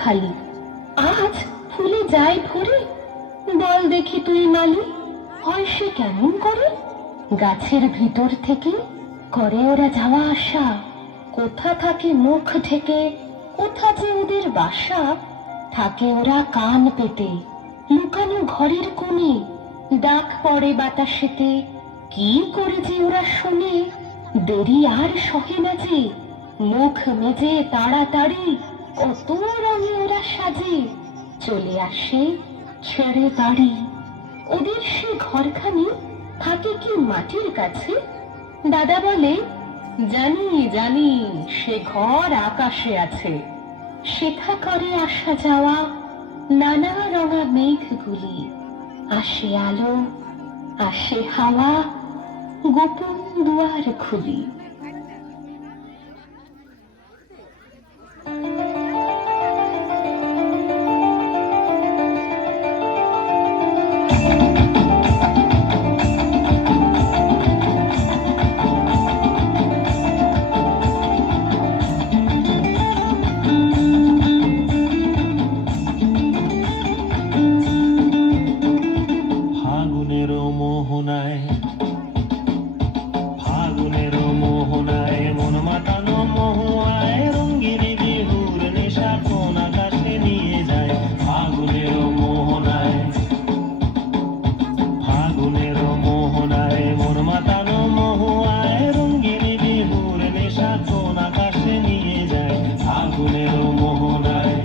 খালি। আজ ফুলে যায় ভরে, বল দেখি তুই মালি, হয় সে কেমন করে? গাছের ভিতর থেকে করে ওরা যাওয়া আসা, কোথা থাকে মুখ ঢেকে, কোথা যে ওদের বাসা। থাকে ওরা কান পেতে লুকানো ঘরের কোণে, ডাক পড়ে বাতাসেতে, কি করে যে ওরা শোনে। দেরি আর সহে না যে, মুখ মেজে তাড়াতাড়ি কত রঙে ওরা সাজে, চলে আসে ছেড়ে বাড়ি। ওদের সে ঘরখানি থাকে কি মাটির কাছে? দাদা বলে, জানি জানি সে ঘর আকাশে আছে। সেথা করে আসা যাওয়া নানা রঙা মেঘগুলি, আসে আলো, আসে হাওয়া, গোপন দুয়ার খুলি। ফাগুনের মোহনায় মন মাতানো মহুয়ায় রঙিন বিহুর নেশা কোন আকাশে নিয়ে যায়। ফাগুনের মোহনায় মন মাতানো মহুয়ায় রঙিন বিহুর নেশা কোন আকাশে নিয়ে যায়। ফাগুনের মোহনায়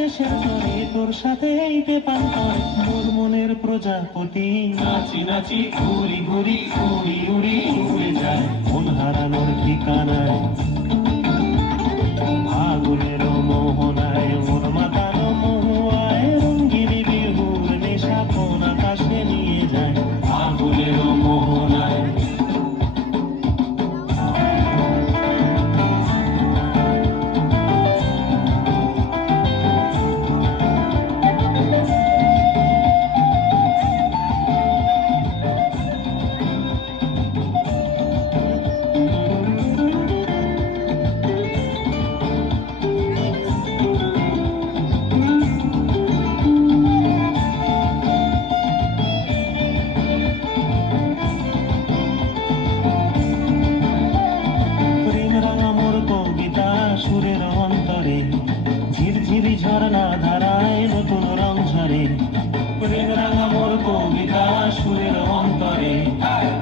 দেশের তরে তোর সাথে এই পেপান্তর মোর মনের প্রজাপতি নাচি নাচি ঘুরি ঘুরি উড়ি উড়ি উড়ে যায় মন হারানোর ঠিকানায়। ফাগুনের মোহনায় মন মাতানো মহুয়ায় রঙ্গিন বিহুর নেশা কোন আকাশে নিয়ে যায়। ফাগুনের মোহনায় সুরের অন্তরে ঝিরঝিরি ঝর্ণা ধারায় নতুন রং ঝরে। প্রেম রাঙা মোর কবিতা সুরের অন্তরে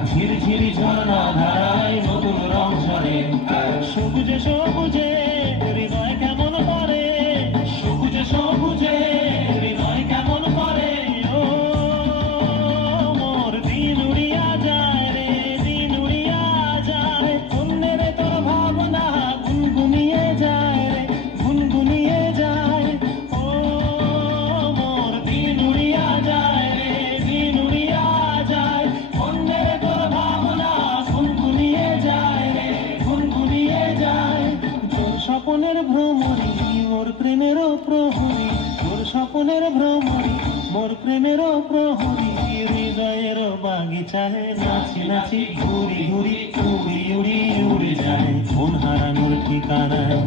ঝিরঝিরি ঝর্ণা ধারায় নতুন রং ঝরে। সবুজে সবুজে হৃদয় কেমন করে, সবুজে সবুজে হৃদয় কেমন করে। ও মোর দিন উড়িয়া যায় রে, দিন উড়িয়া যায়। অন্যের তোর ভাবনা গুনগুনিয়ে যায় রে, গুনগুনিয়ে যায়। ও মোর দিন উড়িয়া যায় রে, দিন উড়িয়া যায়। অন্যের তোর ভাবনা গুনগুনিয়ে যায় রে, গুনগুনিয়ে যায়। তোর স্বপনের ভ্রমরি মোর প্রেমেরও প্রহরী, তোর স্বপনের ভ্রমরি মোর প্রেমেরও প্রহরী। হৃদয়ের বাগিচায় নাচি নাচি ঘুরি ঘুরি উড়ি উড়ি উড়ে যায় মন হারানোর ঠিকানায়।